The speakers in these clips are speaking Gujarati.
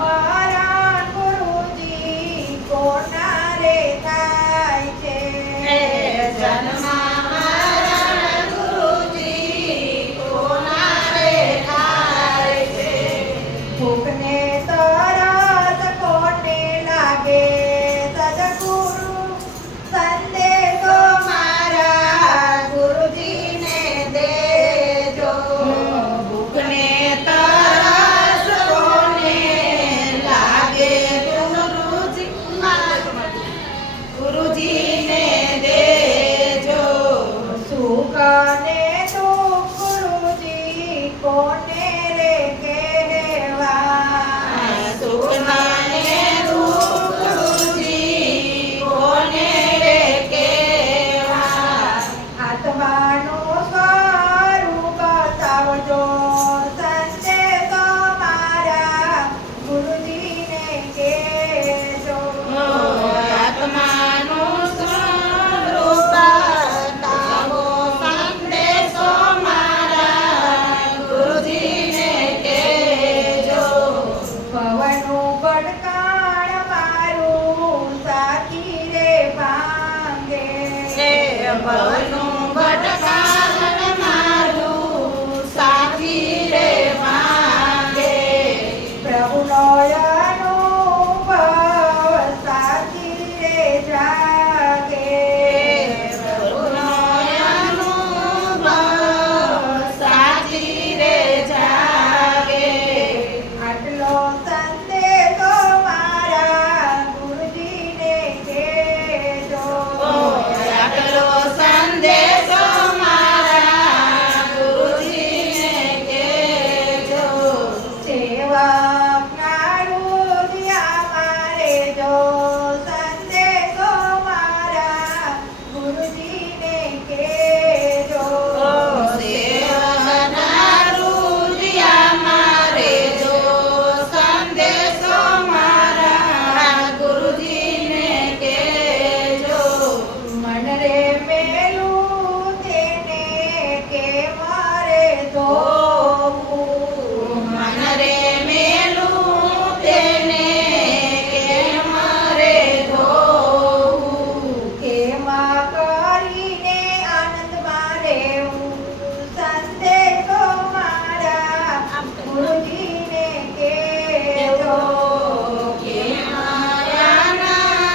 મારા ગુરુજી કોના રે થાય છે? જન્મ મારા ગુરુજી કોના રે થાય છે? ભૂખને તરસ કોને લાગે? સદગુરુ સંદેશો મારા ગુરુજીને દેજો. ભૂખને તરસ કોને લાગે? ગુરુજીને દેજો. સુખ ને દુઃખ ગુરુજી કોને રે કહેવા? સુખને દુઃખ ગુરુજી કોને રે કહેવા? આત્માનું સ્વરૂપ બતાવજો. સંદેશો મારા ગુરુજીને કહેજો. આત્માનું સ્વરૂપ બતાવો. સંદેશો મારા ગુરુજીને કહેજો. પવનનું ભડકાણ મારું સાથી રે ભાંગે. ભવનું ભટકાણ મારું સાથી રે માંગે. પ્રભુનો અનુભવ સાથી રે જાગે. પ્રભુનો અનુભવ સાથી રે જાગે. આટલો સંદેશો મારા ગુરુજીને કહેજો. આટલો સંદેશો મારા ગુરુજીને કહેજો. સેવકના રુદિયા મારે જો. સંદેશો મારા ગુરુજીને કહેજો. સેવના રુદિયા મારે જો. સંદેશો મારા ગુરુજીને કહેજો. મન રે મેલું તેને કે મારે ધોવું. મન રે મેલું તેને કેમ રે ધોવું. કેમાં કરીને આનંદમાં રહેવું. સંદેશો મારા ગુરુજીને કહેજો. કેમ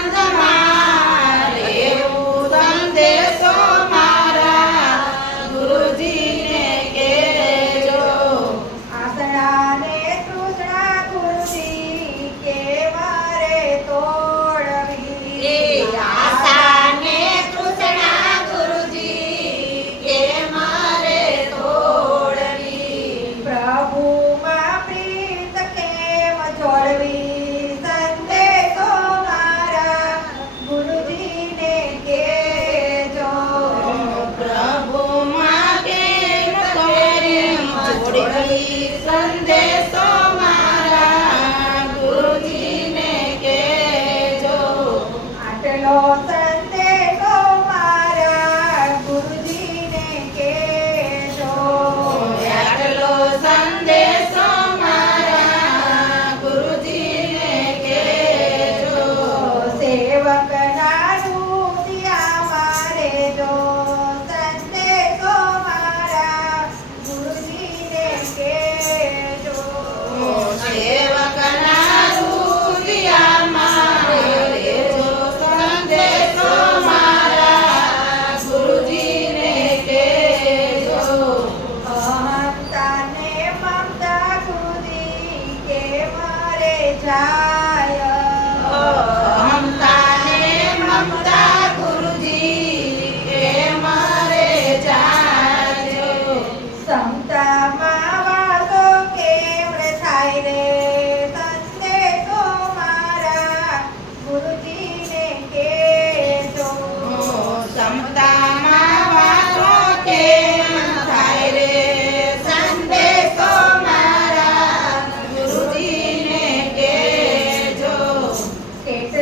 આનંદમાં રહેવું. સંદેશો મારા ગુરુજીને કહેજો. આસણા ને તૃષ્ણા ગુરુજી કે મારે તોડવી. આશા ને તૃષ્ણા ગુરુજી કેમ રે તોડવી. પ્રભુમાં પ્રીત કેમ જોડવી. સંદેશો મારા ગુરુજીને કહેજો. પ્રભુમાં કેમ જોડવી. સંદેશો મારા ગુરુજીને કહેજો. આટલો સંદેશો મારા ગુરુજીને કહેજો. આટલો સંદેશો મારા ગુરુજીને કહેજો. સેવકના રુદિયા મારે જો. સંદેશો મારા ગુરુજીને કહેજો. સેવકના રુદિયા મારે જો. સંદેશો મારા ગુરુજીને કહેજો. અહંતા ને મમતા ગુરુજી કે મારે જાય. મમતા ને મમતા ગુરુજી કેમ રે જાજો. સમતામાં વાતો કેમ રે થાય રે. સંદેશો મારા ગુરુજીને કહેજો. સમતામાં વાતો કેમ થાય રે. સંદેશો મારા ગુરુજીને કહેજો. શેઠ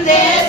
સંદેશો